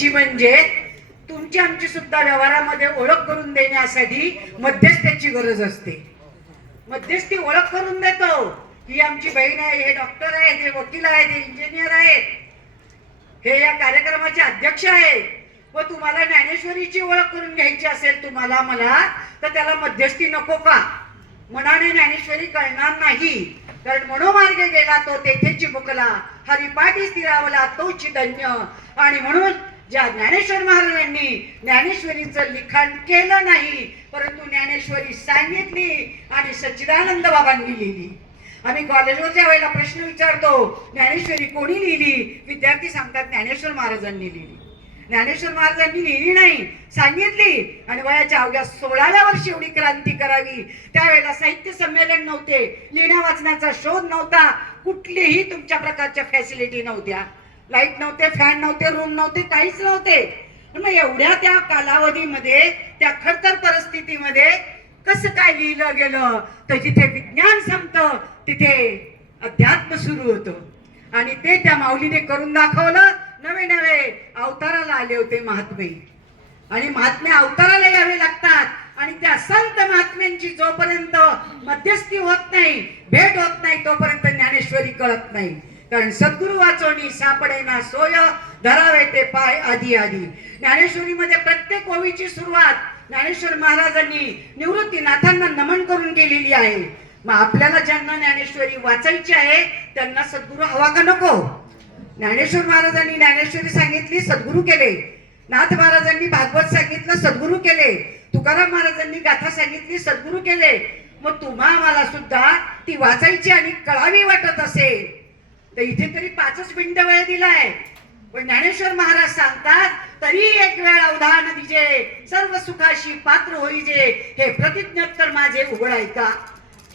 द्यायची म्हणजे तुमची आमची सुद्धा व्यवहारामध्ये ओळख करून देण्यासाठी मध्यस्थ्याची गरज असते. मध्यस्थी ओळख करून देतो. ही आमची बहीण आहे हे डॉक्टर आहेत हे वकील आहेत हे इंजिनियर आहेत. हे या कार्यक्रमाचे अध्यक्ष आहेत व तुम्हाला ज्ञानेश्वरीची ओळख करून घ्यायची असेल तुम्हाला मला तर त्याला मध्यस्थी नको का? मनाने ज्ञानेश्वरी कळणार नाही. कारण मनोमार्गे गेला तो तेथेची बुकला हरिपाठी स्थिरावला तोची धन्य आणि म्हणून ज्या ज्ञानेश्वर महाराजांनी ज्ञानेश्वरीचं लिखाण केलं नाही परंतु ज्ञानेश्वरी सांगितली आणि सच्चिदानंद बाबांनी लिहिली. आम्ही कॉलेजवरच्या वेळेला प्रश्न विचारतो ज्ञानेश्वरी कोणी लिहिली? विद्यार्थी सांगतात ज्ञानेश्वर महाराजांनी लिहिली. ज्ञानेश्वर महाराजांनी लिहिली नाही सांगितली. आणि वयाच्या अवघ्या सोळाव्या वर्षी एवढी क्रांती करावी. त्यावेळेला साहित्य संमेलन नव्हते लिहिण्या वाचण्याचा शोध नव्हता कुठलीही तुमच्या प्रकारच्या फॅसिलिटी नव्हत्या. लाइट नव्हते फॅन नव्हते रूम नव्हते काहीच नव्हते. मग एवढ्या त्या कालावधीमध्ये त्या खडतर परिस्थितीमध्ये कसं काय लिहिलं गेलं? तर जिथे विज्ञान संपतं तिथे अध्यात्म सुरू होतं. आणि ते त्या माऊलीने करून दाखवलं नवे नवे अवताराला आले होते महात्मे. आणि महात्मे अवताराला यावे लागतात. आणि त्या संत महात्म्यांची जोपर्यंत मध्यस्थी होत नाही भेट होत नाही तोपर्यंत ज्ञानेश्वरी कळत नाही. कारण सद्गुरु वाचवणी सापडे ना सोय धरावे ते पाय आधी आधी. ज्ञानेश्वरीमध्ये प्रत्येक ओवीची सुरुवात ज्ञानेश्वर महाराजांनी निवृत्तीनाथांना नमन करून केलेली आहे. मग आपल्याला ज्यांना ज्ञानेश्वरी वाचायची आहे त्यांना सद्गुरु हवा का नको? ज्ञानेश्वर महाराजांनी ज्ञानेश्वरी सांगितली सद्गुरु केले. नाथ महाराजांनी भागवत सांगितलं सद्गुरु केले. तुकाराम महाराजांनी गाथा सांगितली सद्गुरु केले. मग तुम्हा मला सुद्धा ती वाचायची आणि कळावी वाटत असेल तर इथे तरी पाचच मिनिट वेळ दिलाय. पण ज्ञानेश्वर महाराज सांगतात तरी एक वेळ अवधान दिजे सर्व सुखाशी पात्र होईजे हे प्रतिज्ञोत्तर माझे उघड ऐका.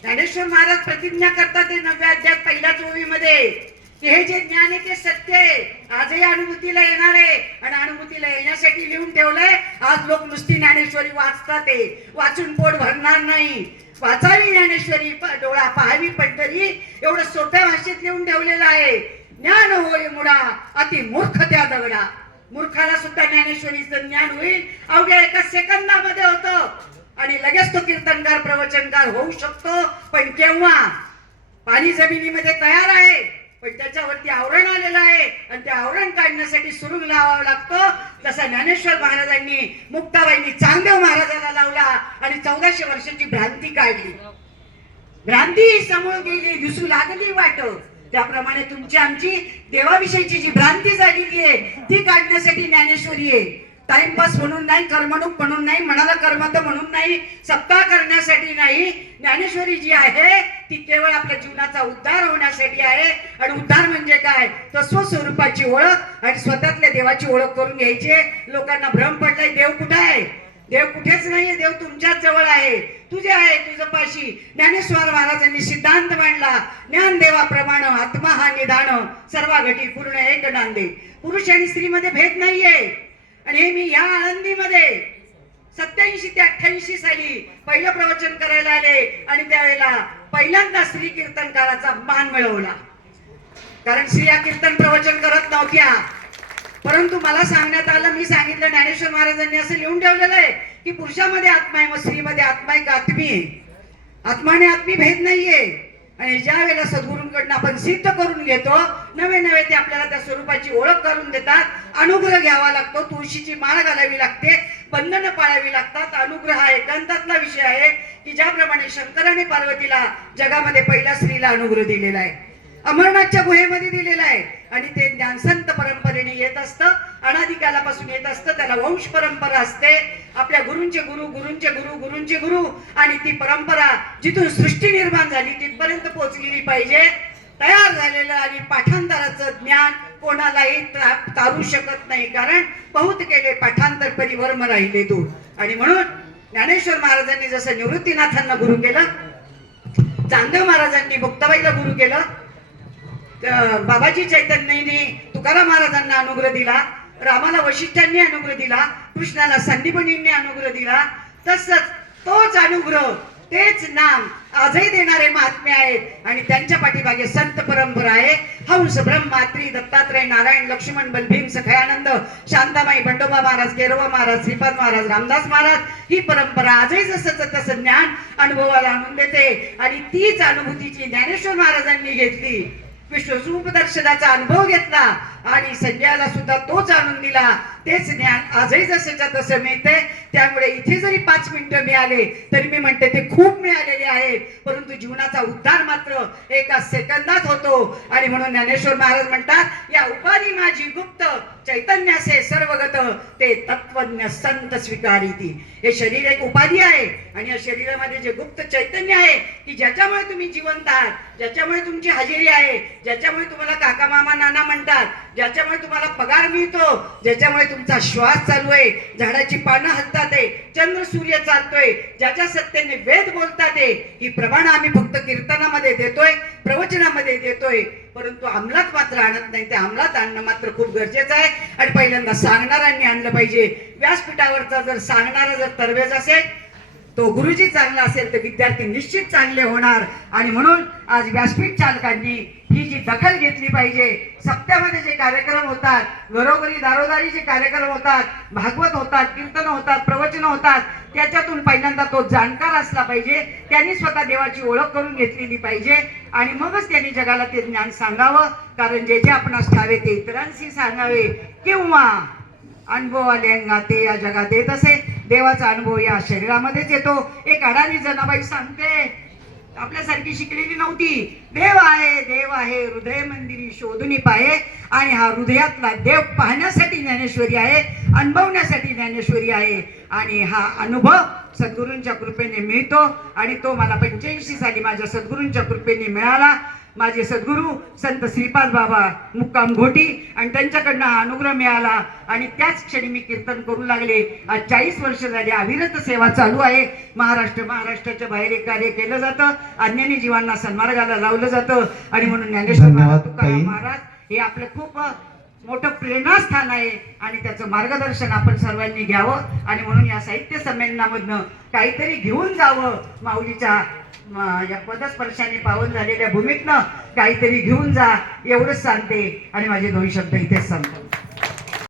ज्ञानेश्वर महाराज प्रतिज्ञा करतात ते नव्या अध्यात पहिल्याच ओळीमध्ये की हे जे ज्ञान आहे ते सत्य आहे. आजही अनुभूतीला येणार आहे. आणि अनुभूतीला येण्यासाठी लिहून ठेवलंय आज लोक नुसती ज्ञानेश्वरी वाचतात ते वाचून पोट भरणार नाही. वाचावी ज्ञानेश्वरी डोळा पाहावी पंढरी एवढं सोप्या भाषेत लिहून ठेवलेलं आहे. ज्ञान होय मुडा अति मूर्ख त्या दगडा. मूर्खाला सुद्धा ज्ञानेश्वरीचं ज्ञान होईल. अवघ्या एका सेकंदामध्ये होत. आणि लगेच तो कीर्तनकार प्रवचनकार होऊ शकतो. पण केव्हा? पाणी जमिनीमध्ये तयार आहे. पण त्याच्यावरती आवरण आलेलं आहे. आणि ते आवरण काढण्यासाठी सुरुंग लावावा लागतो. तसा ज्ञानेश्वर महाराजांनी मुक्ताबाईंनी चांगदेव महाराज आणि चौदाशे वर्षाची भ्रांती काढली. भ्रांती समोर गेली दिसू लागली वाट. त्याप्रमाणे तुमची आमची देवाविषयीची जी भ्रांती झालेली आहे ती काढण्यासाठी ज्ञानेश्वरी आहे. टाइमपास म्हणून नाही करमणूक म्हणून नाही मनाला कर्मत म्हणून नाही सप्ताह करण्यासाठी नाही. ज्ञानेश्वरी जी आहे ती केवळ आपल्या जीवनाचा उद्धार होण्यासाठी आहे. आणि उद्धार म्हणजे काय? तर स्वस्वरूपाची ओळख आणि स्वतःतल्या देवाची ओळख करून घ्यायची लोकांना भ्रम पडलाय देव कुठं आहे? देव कुठेच नाहीये देव तुमच्याच जवळ आहे. तुझे आहे तुझं पाशी. ज्ञानेश्वर महाराजांनी सिद्धांत मांडला. ज्ञानदेवाप्रमाण आत्मा हा निदान सर्वा घटी पूर्ण एक नांदे. पुरुष आणि स्त्रीमध्ये भेद नाहीये. आणि हे मी या आळंदीमध्ये सत्याऐंशी ते अठ्ठ्याऐंशी साली पहिलं प्रवचन करायला आले आणि त्यावेळेला पहिल्यांदा स्त्री कीर्तनकाराचा मान मिळवला. कारण स्त्रिया कीर्तन प्रवचन करत नव्हत्या. परंतु मला सांगण्यात आलं मी सांगितलं ज्ञानेश्वर महाराजांनी असं लिहून ठेवलेलं आहे की पुरुषामध्ये आत्मा आहे मग स्त्रीमध्ये आत्मा एक आत्मी आहे. आत्माने आत्मी भेद नाहीये. आणि ज्या वेळेला सद्गुरूंकडनं आपण सिद्ध करून घेतो नवे नवे ते आपल्याला त्या स्वरूपाची ओळख करून देतात. अनुग्रह घ्यावा लागतो तुळशीची माळ घालावी लागते बंधनं पाळावी लागतात. अनुग्रह हा एकांतातला विषय आहे की ज्याप्रमाणे शंकराने पार्वतीला जगामध्ये पहिल्या स्त्रीला अनुग्रह दिलेला आहे. अमरनाथच्या गुहेमध्ये दिलेला आहे. आणि ते ज्ञानसंत परंपरेने येत असतं अनादिकालापासून येत असतं त्याला वंश परंपरा असते. आपल्या गुरूंचे गुरु गुरूंचे गुरु गुरूंचे गुरु आणि ती परंपरा जिथून सृष्टी निर्माण झाली तिथपर्यंत पोहोचलेली पाहिजे. तयार झालेलं आणि पाठांतराचं ज्ञान कोणालाही तारू शकत नाही. कारण बहुत केले पाठांतर परिवर्म राहिले दूर आणि म्हणून ज्ञानेश्वर महाराजांनी जसं निवृत्तीनाथांना गुरु केलं चांदव महाराजांनी मुक्ताबाईला गुरु केलं बाबाजी चैतन्यने तुकाराम महाराजांना अनुग्रह दिला रामाला वशिष्ठांनी अनुग्रह दिला कृष्णाला संदीपनींनी अनुग्रह दिला. तसंच तोच अनुग्रह तेच नाम आजही देणारे महात्मे आहेत आणि त्यांच्या पाठीमागे संत परंपरा आहे. हंस ब्रह्मात्री दत्तात्रय नारायण लक्ष्मण बलभीम सखयानंद शांताबाई बंडोबा महाराज केरवा महाराज श्रीपाद महाराज रामदास महाराज ही परंपरा आजही जसं तसं ज्ञान अनुभवाला आणून देते आणि तीच अनुभूतीची ज्ञानेश्वर महाराजांनी घेतली. विश्वरूप दर्शनाचा अनुभव घेतला. आणि संजयाला सुद्धा तोच आणून दिला. तेच ज्ञान आजही जसंच्या तसं मिळते त्यामुळे इथे जरी पाच मिनिटं मिळाले तरी मी म्हणते ते खूप मिळालेले आहे परंतु जीवनाचा उद्धार मात्र एका सेकंदात होतो. आणि म्हणून ज्ञानेश्वर महाराज म्हणतात या उपाधी माझी गुप्त चैतन्याचे सर्वगत ते तत्वज्ञ संत स्वीकारिती. हे शरीर एक उपाधी आहे. आणि या शरीरामध्ये जे गुप्त चैतन्य आहे की ज्याच्यामुळे तुम्ही जिवंत आहात ज्याच्यामुळे तुमची हजेरी आहे ज्याच्यामुळे तुम्हाला काका मामा नाना म्हणतात ज्याच्यामुळे तुम्हाला पगार मिळतो ज्याच्यामुळे तुमचा श्वास चालू आहे झाडाची पानं हलतात आहे चंद्र सूर्य चालतोय ज्याच्या सत्तेने वेद बोलतात आहे ही प्रमाण आम्ही फक्त कीर्तनामध्ये देतोय प्रवचनामध्ये देतोय परंतु अंमलात मात्र आणत नाही. ते अंमलात आणणं मात्र खूप गरजेचं आहे. आणि पहिल्यांदा सांगणाऱ्यांनी आणलं पाहिजे. व्यासपीठावरचा जर सांगणारा जर तरवेज असेल तो गुरुजी चांगला असेल तर विद्यार्थी निश्चित चांगले होणार. आणि म्हणून आज व्यासपीठ चालकांनी ही जी दखल घेतली पाहिजे सप्त्यामध्ये जे कार्यक्रम होतात घरोघरी दारोदारी जे कार्यक्रम होतात भागवत होतात कीर्तन होतात प्रवचन होतात त्याच्यातून पहिल्यांदा तो जाणकार असला पाहिजे त्यांनी स्वतः देवाची ओळख करून घेतलेली पाहिजे आणि मगच त्यांनी जगाला ते ज्ञान सांगावं. कारण जे जे आपणास ठावे ते इतरांशी सांगावे. किंवा अनुभव आलेंगा ते या जगात येत असे देवाचा अनुभव या शरीरामध्येच येतो. एक अडाणी जनाबाई सांगते आपल्यासारखी शिकलेली नव्हती. देव आहे देव आहे हृदय मंदिरी शोधून पाहे. आणि हा हृदयातला देव पाहण्यासाठी ज्ञानेश्वरी आहे अनुभवण्यासाठी ज्ञानेश्वरी आहे. आणि हा अनुभव सद्गुरूंच्या कृपेने मिळतो. आणि तो मला पंच्याऐंशी साली माझ्या सद्गुरूंच्या कृपेने मिळाला. माझे सद्गुरू संत श्रीपाद बाबा मुक्काम घोटी आणि त्यांच्याकडनं हा अनुग्रह मिळाला आणि त्याच क्षणी मी कीर्तन करू लागले. आज चाळीस वर्ष झाली अविरत सेवा चालू आहे. महाराष्ट्र महाराष्ट्राच्या बाहेर एक कार्य केलं जातं. अज्ञानी जीवांना सन्मार्गाला लावलं जातं. आणि म्हणून ज्ञानेश्वर. महाराज हे आपलं खूप मोठं प्रेरणास्थान आहे आणि त्याचं मार्गदर्शन आपण सर्वांनी घ्यावं. आणि म्हणून या साहित्य संमेलनामधनं काहीतरी घेऊन जावं. माऊलीच्या या पदस्पर्शाने पावन झालेल्या भूमीतनं काहीतरी घेऊन जा. एवढंच सांगते. आणि माझे दोन शब्द इथेच सांगतो